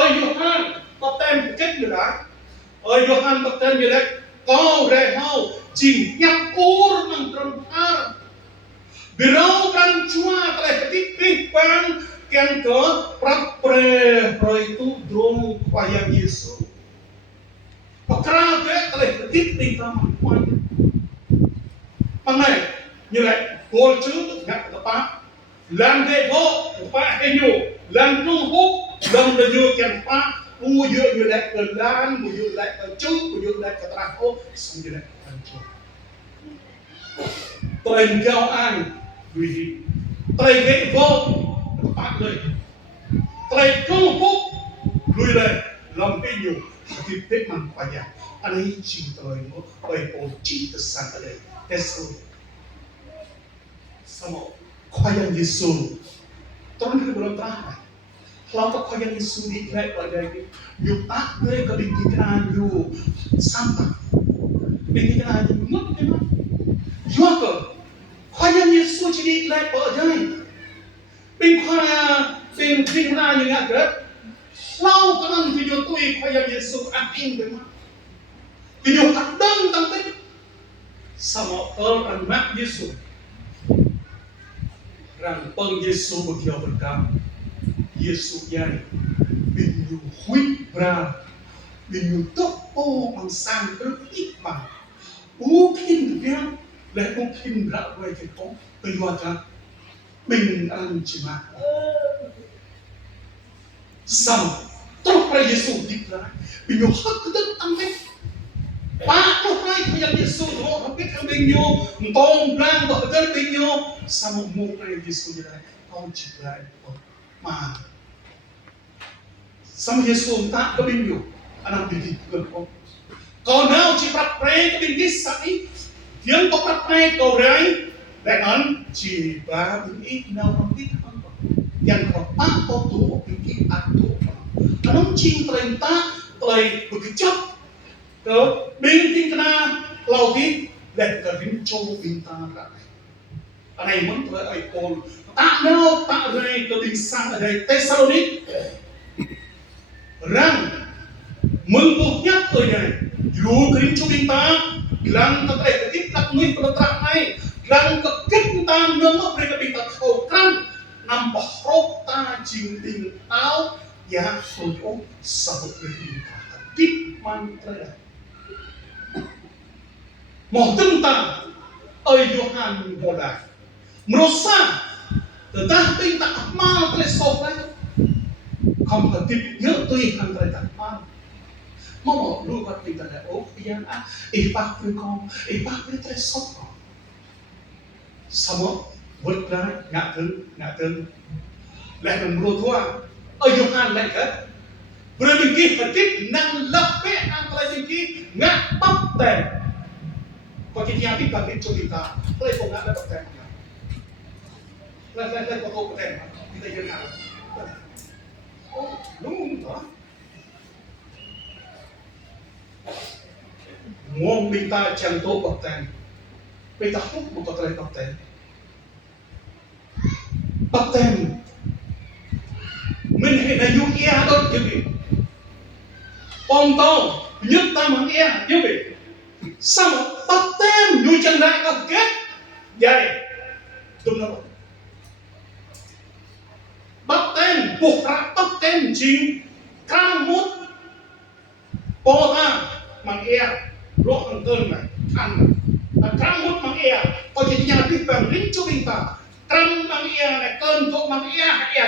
Yohan có tem kết như đã Yohan có tem như đấy có rẻ hao chỉnh nhắc ur mang trong ha birau kan cua telah ketik bang kian ke prapre pro itu drone wayang Yesus pakra ke telah ketik di taman kuan pangai như vậy cô chứ nhắc các bạn làm thế vô các bạn hay nhiều làm trung hút làm được nhiều kiện bạn u dựa như vậy cần làm u dựa lại cần chú u dựa lại cần làm ô xong như vậy cần chú tôi giao an vì tôi ghé vô các bạnเลยtôi trung hút lùi lại làm cái nhiều thì tếtมันquá dài anh ấy chỉ tôi ồ chỉ từ sáng ở đây thế sao sama khoyang Yesus tuan kita belum tahu kalau tak khoyang Yesus di kerap pada ini yuk tak boleh kebikiran yuk sampai bikiran yuk ngut ni mah yuk ke khoyang Yesus di kerap pada ini bikiran yuk ngak ke lau kan video tu khoyang Yesus aking bema video kadang tentang sama orang mak Yesus rằng ơn Giêsu bực dầu bực cảm Giêsu dạy bình nhiều huyết ra bình nhiều tốc ô bằng sang rất ít bằng u kinh kia lại u kinh ra về cái có tôi gọi là bình an chỉ mà xong tốt ra Giêsu đi ra bình nhiều hết cái đất tăng thế ba lúc này bây giờ Giêsu họ không biết thằng bình nhiều tôn rang vợ tới bình nhiều sao một ngày Giêsu như này con chỉ lại mà sao Giêsu ta có bình nhiều anh em bị gần không còn nào chỉ bắt pre có bình ít sẵn tiếng có bắt pre cầu đấy lại ăn chỉ ba bình ít nào không ít hơn yang có ba có tu bình ít ăn tu anh em chỉ perintah play bekerja ke binting kena lauti dan ke rinco bintang rak anai mun tu ai pol tak no tak rai ke binsang ada Tesalonik rang mengpuhnya tu này dù ke rinco bintang lang ke ai ke tiap ngui peletrak mai lang ke bintang nang mereka bintang kau kan nambah roh ta jing ding tau ya sojo sabut bintang tip mantra một tinh thần ơi Yohan vô đại merasa tetapi tak amal tersok lagi kamu ketip nhớ Tuhan telah tak amal mau lukat kita dah oh yang ipak con ipak tersok sama vượt ra ngã thân lại mình mua thua ơi Yohan lại hết vừa mình kia ketip năng lập cái ăn lại mình kia ngã bắp tè có cái nhà biết cần đến cho kita, lấy công nghệ bắt tay lấy có câu bắt tay kita dân nào, đúng đó, muang minta chẳng tốt bắt tay, bây giờ hút một cái bắt tay, mình hiện là dùng e đó chứ gì, bom tàu nhất ta mang e chứ gì. Sao mà bắt tem nuôi chân lại có kết vậy đúng không bắt tem buộc ra bắt tem chính cam mút po ta bằng e lỗ bằng cơn này ăn cam mút bằng e có chỉ nhà biết bằng lính chú bình ta cam bằng e này cơn chỗ bằng e